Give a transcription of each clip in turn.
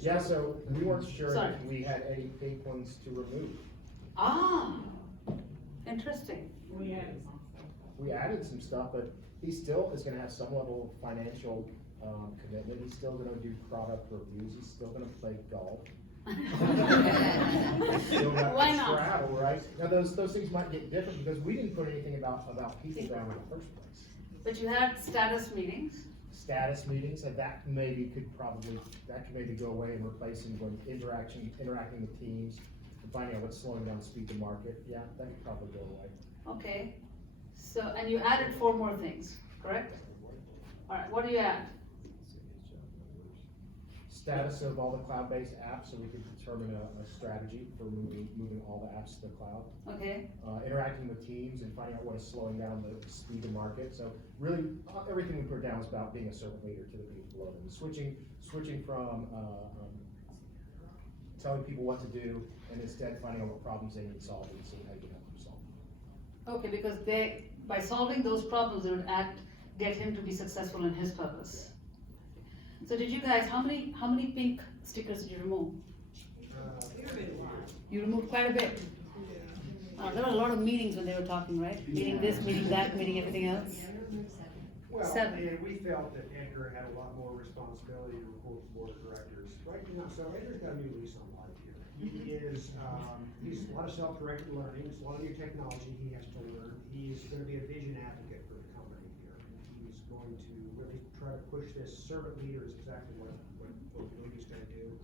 Yeah, so we weren't sure Sorry. if we had any fake ones to remove. Ah, interesting. We added some. We added some stuff, but he still is gonna have some level of financial, commitment. He's still gonna do product reviews. He's still gonna play golf. Still got Why not? Straddle, right? Now, those things might get different because we didn't put anything about people down in the first place. But you had status meetings. Status meetings, and that could maybe go away and replace them with interacting with teams, and finding out what's slowing down speed to market. Yeah, that could probably go away. Okay. So, and you added 4 more things, correct? All right, what do you add? Status of all the cloud-based apps, so we could determine a strategy for moving all the apps to the cloud. Okay, Interacting with teams and finding out what is slowing down the speed to market. So really, everything we put down is about being a servant leader to the people below them. Switching from telling people what to do and instead finding out what problems they need solved and seeing how you can help them solve. okay, because by solving those problems, it would get him to be successful in his purpose. So did you guys, how many pink stickers did you remove? You removed quite a bit. There were a lot of meetings when they were talking, right? Meeting this, meeting that, meeting everything else. Well, 7. and we felt that Edgar had a lot more responsibility to report to board of directors, right? You know, so Edgar's got a new lease on life here. He is, he's a lot of self-directed learning, it's a lot of new technology he has to learn. He's gonna be a vision advocate for the company here. He's going to really try to push this servant leader is exactly what Luke's gonna do.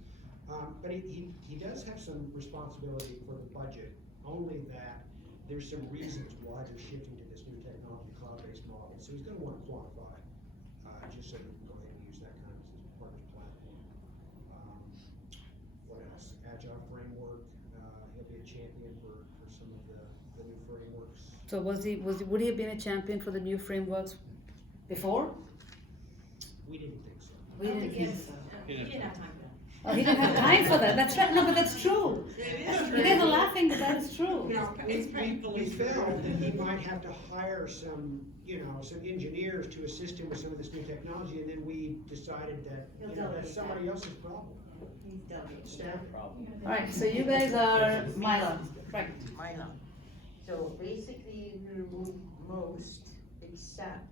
But he does have some responsibility for the budget, only that there's some reasons why they're shifting to this new technology, cloud-based model. So he's gonna wanna quantify, just so he can go ahead and use that kind of as part of his platform. What else? Agile framework, he'll be a champion for some of the new frameworks. So would he have been a champion for the new frameworks before? We didn't think so. We didn't think so. He didn't have time for that. Oh, he didn't have time for that. That's right. No, but that's true. You guys are laughing, but that is true. We felt that he might have to hire some engineers to assist him with some of this new technology, and then we decided that, that's somebody else's problem. He's delegated. Staff problem. All right, so you guys are Mila, right? Mila. So basically, we remove most, except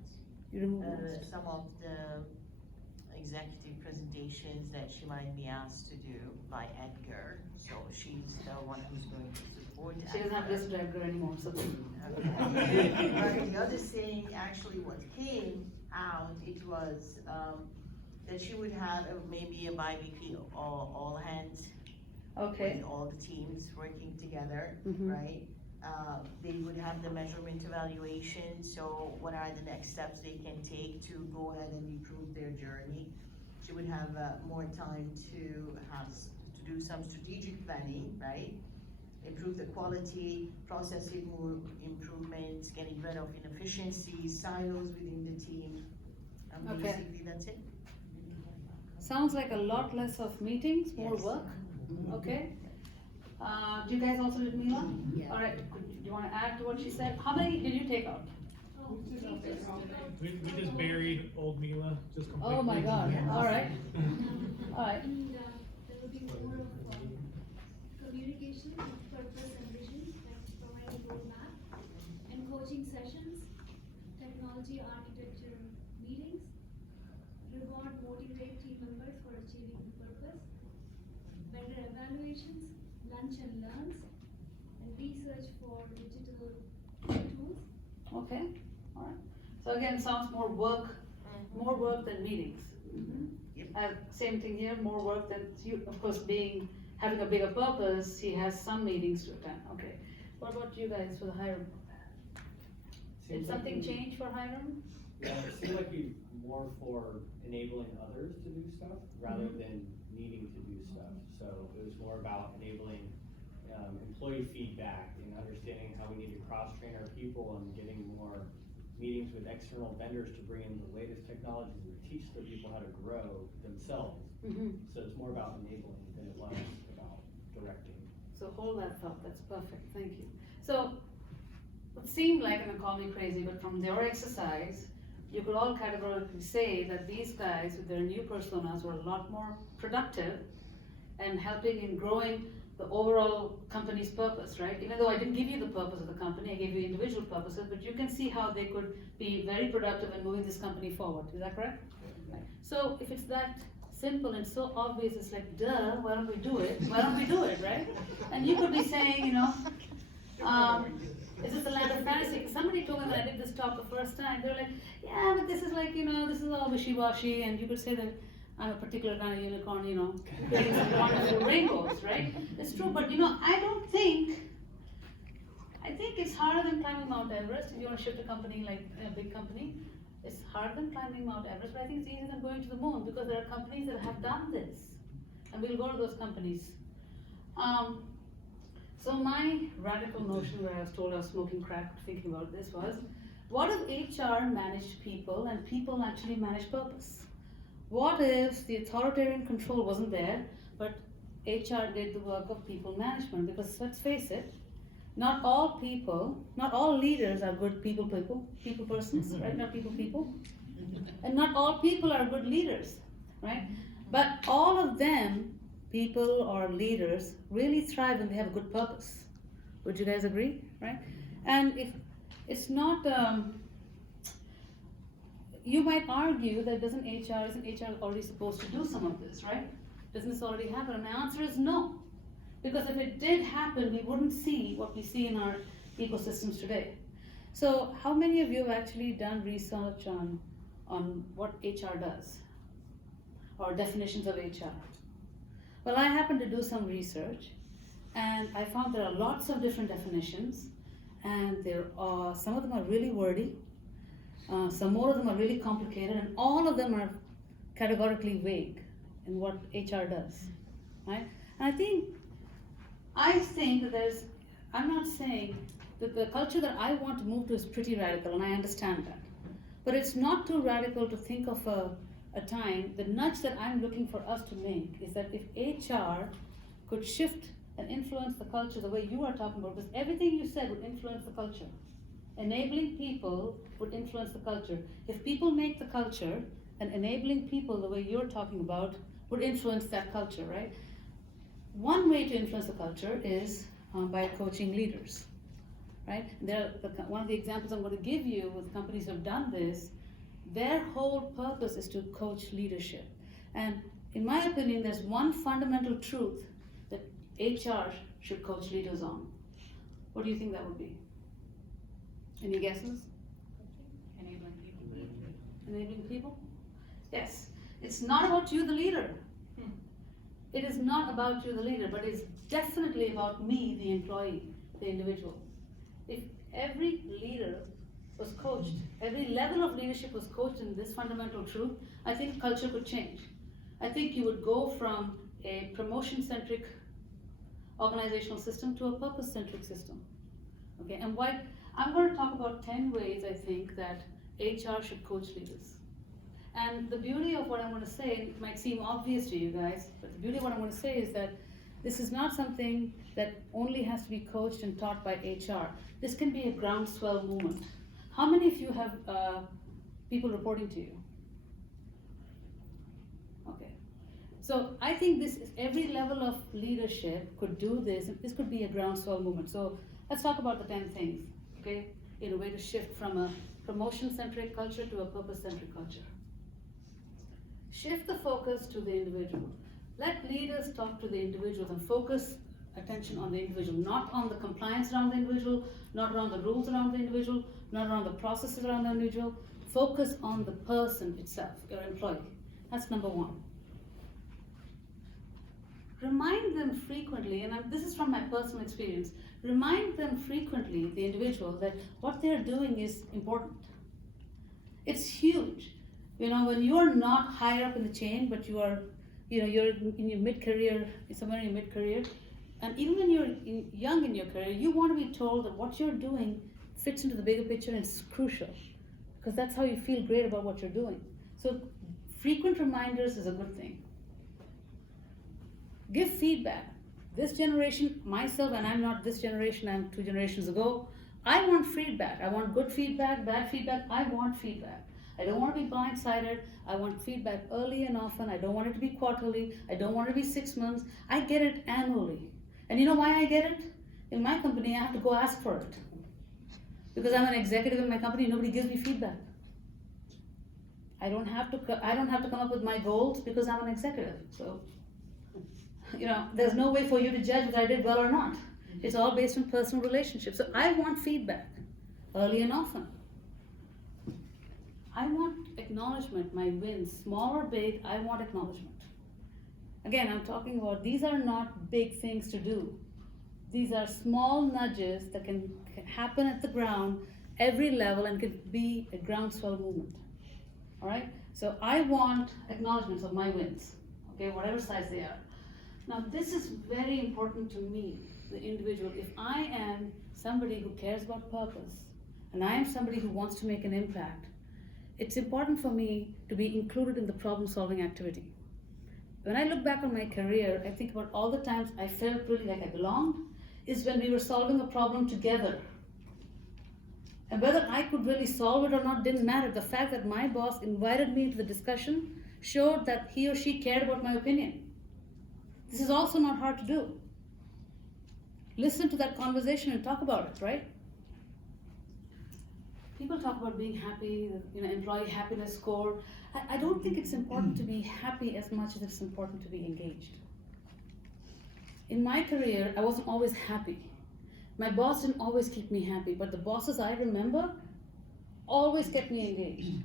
You remove most. some of the executive presentations that she might be asked to do by Edgar. So she's the one who's going to support She doesn't have Edgar. this driver anymore, so. Okay. But the other thing, actually what came out, it was, that she would have maybe a bi-weekly all hands Okay, with all the teams working together, Mhm. right? They would have the measurement evaluation, so what are the next steps they can take to go ahead and improve their journey? She would have more time to do some strategic planning, right? Improve the quality, processing more improvements, getting rid of inefficiencies, silos within the team. And Okay. basically, that's it. sounds like a lot less of meetings, more Yes. work, okay? Do you guys also did Mila? Yeah. All right, do you wanna add to what she said? How many did you take out? We just buried old Mila, just completely. Oh my God, all right, all right. And there will be more of communication, purpose and vision, and providing roadmap, and coaching sessions, technology architecture meetings, reward, motivate team members for achieving the purpose, better evaluations, lunch and learns, and research for digital tools. Okay, all right. So again, sounds more work than meetings. Yep. Same thing here, more work than you, of course, having a bigger purpose, he has some meetings to attend, okay. What about you guys for the Hiram? Did Seems like something you- change for Hiram? Yeah, it seemed like you more for enabling others to do stuff rather Mhm. than needing to do stuff. So it was more about enabling employee feedback and understanding how we need to cross-train our people and getting more meetings with external vendors to bring in the latest technologies and teach the people how to grow themselves. Mm-hmm. So it's more about enabling than it was about directing. So hold that thought, that's perfect, thank you. So, it seemed like, and call me crazy, but from your exercise, you could all categorically say that these guys with their new personas were a lot more productive and helping in growing the overall company's purpose, right? Even though I didn't give you the purpose of the company, I gave you individual purposes, but you can see how they could be very productive in moving this company forward. Is that correct? Right. So if it's that simple and so obvious, it's like, duh, why don't we do it? Why don't we do it, right? And you could be saying, is this the land of fantasy? 'Cause somebody told me when I did this talk the first time, they're like, yeah, but this is like, this is all wishy-washy, and you could say that I'm a particular kind of unicorn, creating some wonderful rainbows, right? It's true, but I think it's harder than climbing Mount Everest. If you want to shift a company like a big company, it's harder than climbing Mount Everest, but I think it's easier than going to the moon because there are companies that have done this. And we'll go to those companies. So my radical notion where I was told I was smoking crack thinking about this was, what if HR managed people and people actually managed purpose? What if the authoritarian control wasn't there, but HR did the work of people management? Because let's face it, not all leaders are good people persons, right? Not people. And not all people are good leaders, right? But all of them, people or leaders, really thrive when they have a good purpose. Would you guys agree, right? And if it's not, you might argue that isn't HR already supposed to do some of this, right? Doesn't this already happen? And my answer is no. Because if it did happen, we wouldn't see what we see in our ecosystems today. So how many of you have actually done research on what HR does? Or definitions of HR? Well, I happened to do some research, and I found there are lots of different definitions, and some of them are really wordy, some more of them are really complicated, and all of them are categorically vague in what HR does, right? And I think that I'm not saying that the culture that I want to move to is pretty radical, and I understand that. But it's not too radical to think of a time, the nudge that I'm looking for us to make is that if HR could shift and influence the culture the way you are talking about, because everything you said would influence the culture. Enabling people would influence the culture. If people make the culture, and enabling people the way you're talking about would influence that culture, right? One way to influence the culture is by coaching leaders, right? One of the examples I'm going to give you with companies who have done this, their whole purpose is to coach leadership. And in my opinion, there's one fundamental truth that HR should coach leaders on. What do you think that would be? Any guesses? Enabling people. Enabling people? Yes. It's not about you, the leader. It is not about you, the leader, but it's definitely about me, the employee, the individual. If every leader was coached, every level of leadership was coached in this fundamental truth, I think culture could change. I think you would go from a promotion-centric organizational system to a purpose-centric system. Okay, and I'm going to talk about 10 ways I think that HR should coach leaders. And the beauty of what I'm going to say, it might seem obvious to you guys, but the beauty of what I'm going to say is that this is not something that only has to be coached and taught by HR. This can be a groundswell movement. How many of you have people reporting to you? Okay. So I think every level of leadership could do this, and this could be a groundswell movement. So let's talk about the 10 things, okay? In a way to shift from a promotion-centric culture to a purpose-centric culture. Shift the focus to the individual. Let leaders talk to the individuals and focus attention on the individual, not on the compliance around the individual, not around the rules around the individual, not around the processes around the individual. Focus on the person itself, your employee. That's number one. Remind them frequently, and this is from my personal experience, remind them frequently, the individual, that what they're doing is important. It's huge. When you're not higher up in the chain, but you are, you're in your mid-career, somewhere in your mid-career, and even when you're young in your career, you want to be told that what you're doing fits into the bigger picture and it's crucial, because that's how you feel great about what you're doing. So frequent reminders is a good thing. Give feedback. This generation, myself, and I'm not this generation, I'm 2 generations ago, I want feedback. I want good feedback, bad feedback, I want feedback. I don't want to be blindsided. I want feedback early and often. I don't want it to be quarterly. I don't want it to be 6 months. I get it annually. And you know why I get it? In my company, I have to go ask for it. Because I'm an executive in my company, nobody gives me feedback. I don't have to come up with my goals because I'm an executive. So, there's no way for you to judge whether I did well or not. It's all based on personal relationships. So I want feedback early and often. I want acknowledgement, my wins, small or big, I want acknowledgement. Again, I'm talking about these are not big things to do. These are small nudges that can happen at the ground, every level, and can be a groundswell movement. All right? So I want acknowledgements of my wins, okay, whatever size they are. Now, this is very important to me, the individual. If I am somebody who cares about purpose, and I am somebody who wants to make an impact, it's important for me to be included in the problem-solving activity. When I look back on my career, I think about all the times I felt really like I belonged, is when we were solving a problem together. And whether I could really solve it or not didn't matter. The fact that my boss invited me into the discussion showed that he or she cared about my opinion. This is also not hard to do. Listen to that conversation and talk about it, right? People talk about being happy, employee happiness score. I don't think it's important to be happy as much as it's important to be engaged. In my career, I wasn't always happy. My boss didn't always keep me happy, but the bosses I remember always kept me engaged.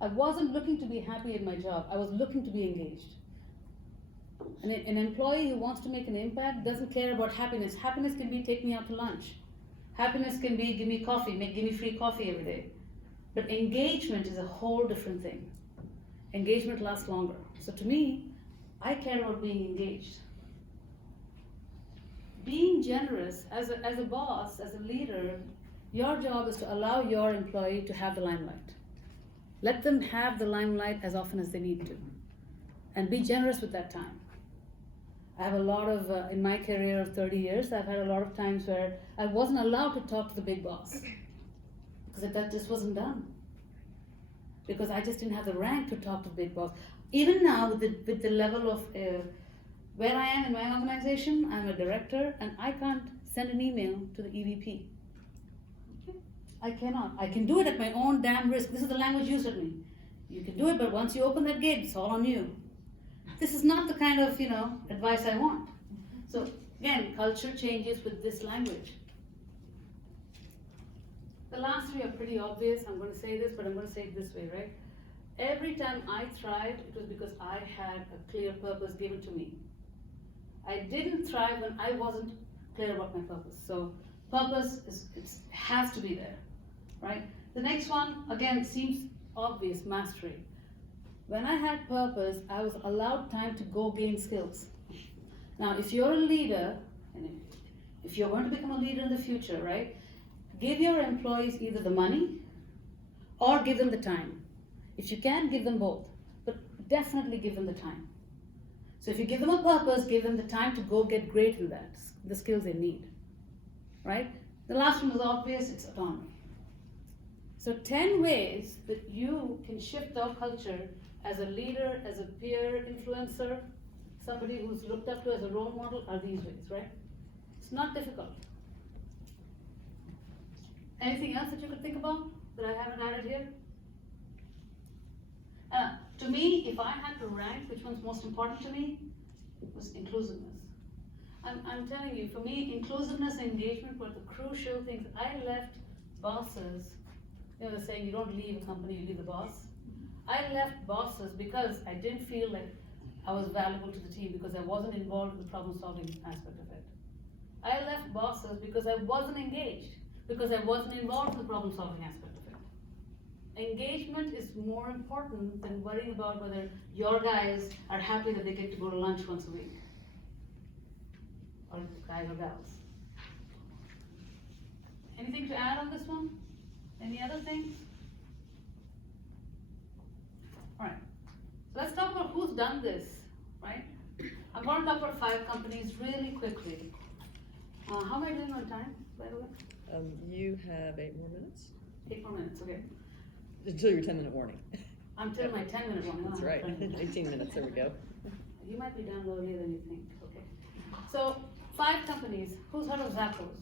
I wasn't looking to be happy in my job. I was looking to be engaged. An employee who wants to make an impact doesn't care about happiness. Happiness can be take me out to lunch. Happiness can be give me coffee, give me free coffee every day. But engagement is a whole different thing. Engagement lasts longer. So to me, I care about being engaged. Being generous, as a boss, as a leader, your job is to allow your employee to have the limelight. Let them have the limelight as often as they need to. And be generous with that time. I have a lot of, in my career of 30 years, I've had a lot of times where I wasn't allowed to talk to the big boss. Because that just wasn't done. Because I just didn't have the rank to talk to the big boss. Even now, with the level of where I am in my organization, I'm a director, and I can't send an email to the EVP. Okay? I cannot. I can do it at my own damn risk. This is the language used at me. You can do it, but once you open that gate, it's all on you. This is not the kind of, advice I want. So again, culture changes with this language. The last three are pretty obvious. I'm going to say this, but I'm going to say it this way, right? Every time I thrived, it was because I had a clear purpose given to me. I didn't thrive when I wasn't clear about my purpose. So purpose has to be there, right? The next one, again, seems obvious, mastery. When I had purpose, I was allowed time to go gain skills. Now, if you're a leader, and if you're going to become a leader in the future, right, give your employees either the money or give them the time. If you can, give them both, but definitely give them the time. So if you give them a purpose, give them the time to go get great in that, the skills they need, right? The last one was obvious, it's autonomy. So 10 ways that you can shift our culture as a leader, as a peer influencer, somebody who's looked up to as a role model are these ways, right? It's not difficult. Anything else that you could think about that I haven't added here? To me, if I had to rank which one's most important to me, it was inclusiveness. I'm telling you, for me, inclusiveness and engagement were the crucial things. I left bosses, they're saying you don't leave a company, you leave the boss. I left bosses because I didn't feel like I was valuable to the team because I wasn't involved in the problem-solving aspect of it. I left bosses because I wasn't engaged, because I wasn't involved in the problem-solving aspect of it. Engagement is more important than worrying about whether your guys are happy that they get to go to lunch once a week. Or guys or gals. Anything to add on this one? Any other things? All right, so let's talk about who's done this, right? I'm going to talk about 5 companies really quickly. How am I doing on time, by the way? You have 8 more minutes. 8 more minutes, okay. Until your 10-minute warning. Until my 10-minute one. That's right, 18 minutes, there we go. You might be done earlier than you think, okay. So, 5 companies, who's heard of Zappos?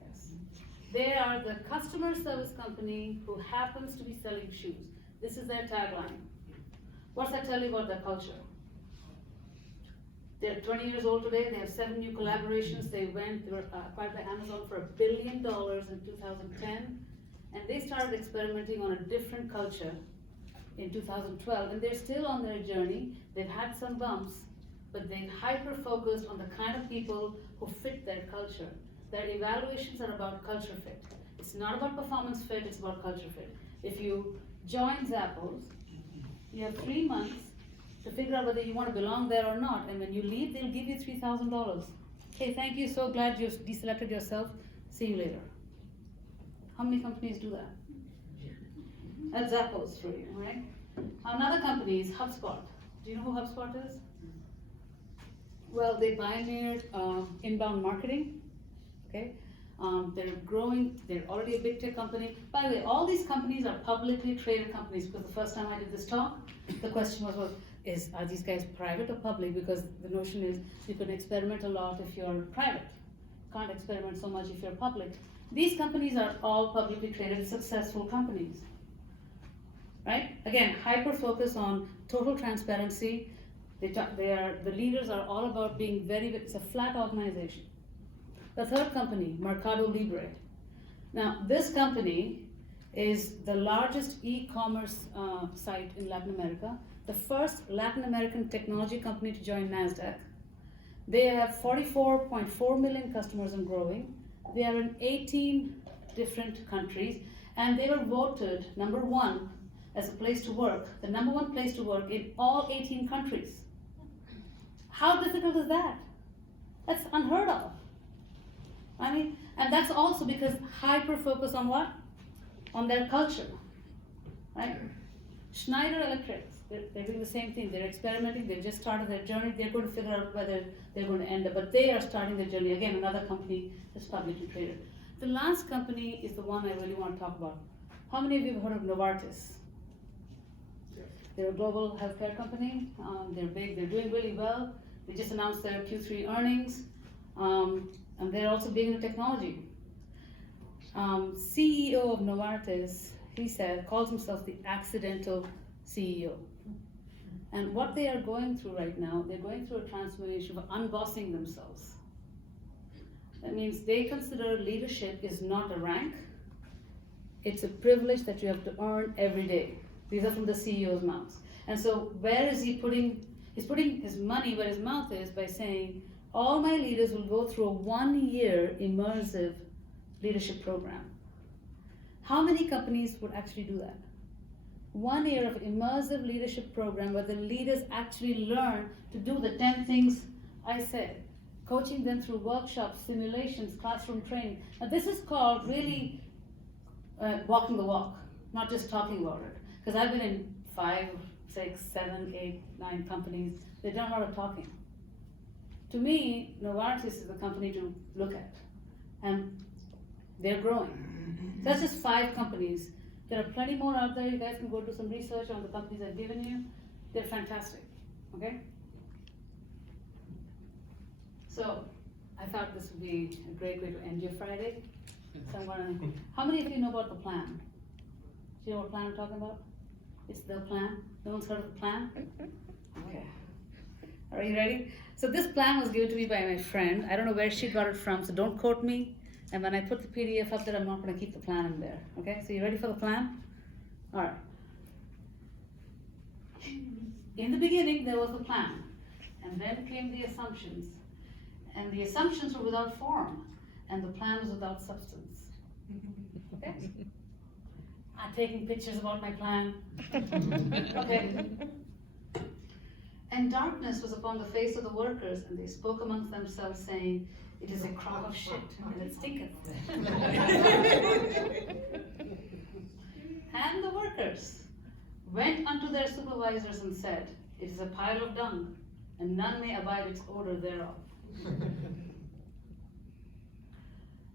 Yes. They are the customer service company who happens to be selling shoes. This is their tagline. What's that tell you about their culture? They're 20 years old today, they have 7 new collaborations, they were acquired by Amazon for $1 billion in 2010, and they started experimenting on a different culture in 2012, and they're still on their journey. They've had some bumps, but they've hyper-focused on the kind of people who fit their culture. Their evaluations are about culture fit. It's not about performance fit, it's about culture fit. If you join Zappos, you have 3 months to figure out whether you want to belong there or not, and when you leave, they'll give you $3,000. Okay, thank you, so glad you deselected yourself, see you later. How many companies do that? That's Zappos for you, right? Another company is HubSpot. Do you know who HubSpot is? Well, they pioneered inbound marketing, okay? They're growing, they're already a big tech company. By the way, all these companies are publicly traded companies, because the first time I did this talk, the question was, well, are these guys private or public? Because the notion is you can experiment a lot if you're private. Can't experiment so much if you're public. These companies are all publicly traded, successful companies, right? Again, hyper focus on total transparency. The leaders are all about being it's a flat organization. The third company, Mercado Libre. Now, this company is the largest e-commerce site in Latin America, the first Latin American technology company to join NASDAQ. They have 44.4 million customers and growing. They are in 18 different countries, and they were voted #1 as a place to work, the #1 place to work in all 18 countries. How difficult is that? That's unheard of. I mean, and that's also because hyper focus on what? On their culture, right? Schneider Electric, they're doing the same thing. They're experimenting. They've just started their journey. They're going to figure out whether they're going to end up, but they are starting their journey. Again, another company that's publicly traded. The last company is the one I really want to talk about. How many of you have heard of Novartis? They're a global healthcare company. They're big. They're doing really well. They just announced their Q3 earnings, and they're also big in technology. CEO of Novartis, he said, calls himself the accidental CEO. And what they are going through right now, they're going through a transformation of unbossing themselves. That means they consider leadership is not a rank, it's a privilege that you have to earn every day. These are from the CEO's mouths. And so where is he putting, he's putting his money where his mouth is by saying, all my leaders will go through a 1-year immersive leadership program. How many companies would actually do that? 1 year of immersive leadership program where the leaders actually learn to do the 10 things I said, coaching them through workshops, simulations, classroom training. Now this is called really walking the walk, not just talking about it. Because I've been in 5, 6, 7, 8, 9 companies. They've done a lot of talking. To me, Novartis is the company to look at, and they're growing. So that's just 5 companies. There are plenty more out there. You guys can go do some research on the companies I've given you. They're fantastic, okay? So, I thought this would be a great way to end your Friday. So how many of you know about the plan? Do you know what plan I'm talking about? It's the plan. No one's heard of the plan? Okay. Are you ready? So this plan was given to me by my friend. I don't know where she got it from, so don't quote me. And when I put the PDF up there, I'm not going to keep the plan in there. Okay, so you ready for the plan? All right. In the beginning, there was the plan. And then came the assumptions. And the assumptions were without form. And the plan was without substance. Okay? I'm taking pictures about my plan. Okay. And darkness was upon the face of the workers, and they spoke amongst themselves, saying, it is a crop of shit, and it stinketh. And the workers went unto their supervisors and said, it is a pile of dung, and none may abide its odor thereof.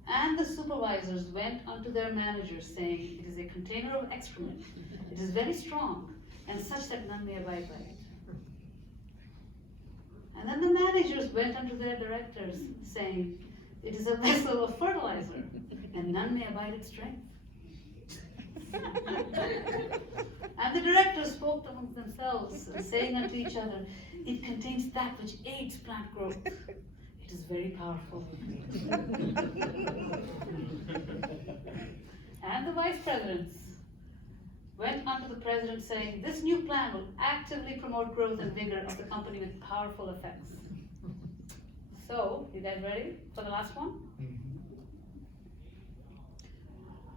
and the supervisors went unto their managers, saying, it is a container of excrement. It is very strong, and such that none may abide by it. And then the managers went unto their directors, saying, it is a vessel of fertilizer, and none may abide its strength. And the directors spoke among themselves, saying unto each other, it contains that which aids plant growth. It is very powerful. And the vice presidents went unto the president, saying, this new plan will actively promote growth and vigor of the company with powerful effects. So, you guys ready for the last one?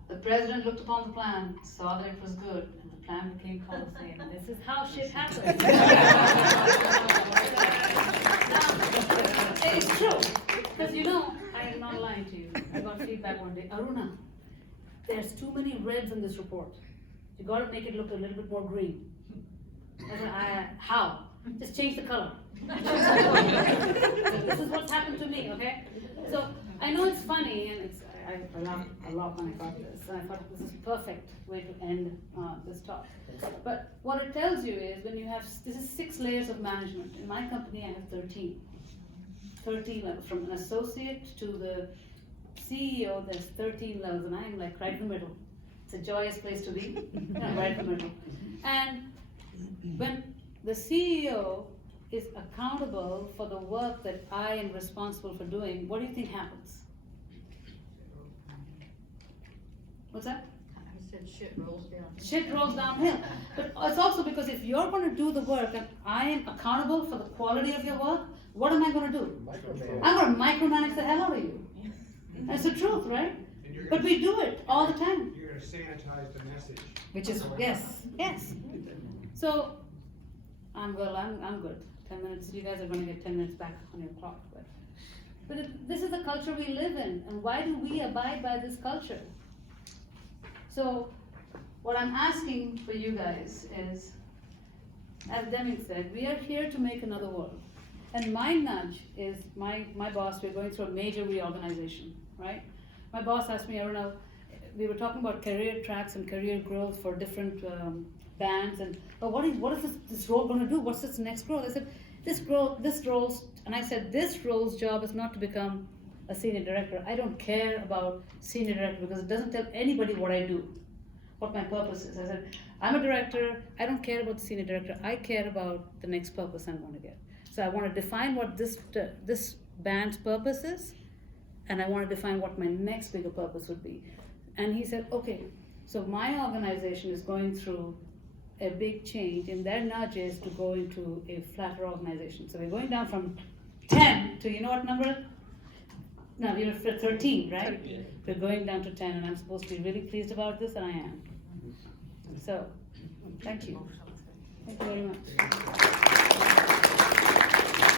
The president looked upon the plan, saw that it was good, and the plan became policy, and this is how shit happens. Now, it's true, because you know, I am not lying to you. I got feedback one day, Aruna, there's too many reds in this report. You gotta make it look a little bit more green. I said, how? Just change the color. This is what's happened to me, okay? So, I know it's funny, and I laughed a lot when I got this, and I thought this is a perfect way to end this talk. But what it tells you is when you have, this is 6 layers of management. In my company, I have 13. 13 levels, from an associate to the CEO, there's 13 levels, and I'm like right in the middle. It's a joyous place to be, right in the middle. And when the CEO is accountable for the work that I am responsible for doing, what do you think happens? What's that? I said shit rolls down. Shit rolls downhill. But it's also because if you're gonna do the work and I am accountable for the quality of your work, what am I gonna do? Micromanage. I'm gonna micromanage the hell out of you. That's the truth, right? And you're But gonna, we do it all the time. you're gonna sanitize the message. Which is, yes, yes. So, I'm good. 10 minutes, you guys are gonna get 10 minutes back on your clock, but this is the culture we live in, and why do we abide by this culture? So, what I'm asking for you guys is, as Deming said, we are here to make another world. And my nudge is, my boss, we're going through a major reorganization, right? My boss asked me, I don't know, we were talking about career tracks and career growth for different bands, and what is this role gonna do? What's this next role? I said, this role's, and I said, this role's job is not to become a senior director. I don't care about senior director because it doesn't tell anybody what I do, what my purpose is. I said, I'm a director, I don't care about the senior director, I care about the next purpose I'm gonna get. So I wanna define what this band's purpose is, and I wanna define what my next bigger purpose would be. And he said, okay, so my organization is going through a big change, and their nudge is to go into a flatter organization. So we're going down from 10 to, you know what number? No, we're 13, right? 13. We're going down to 10, and I'm supposed to be really pleased about this, and I am. So, thank you. Thank you very much.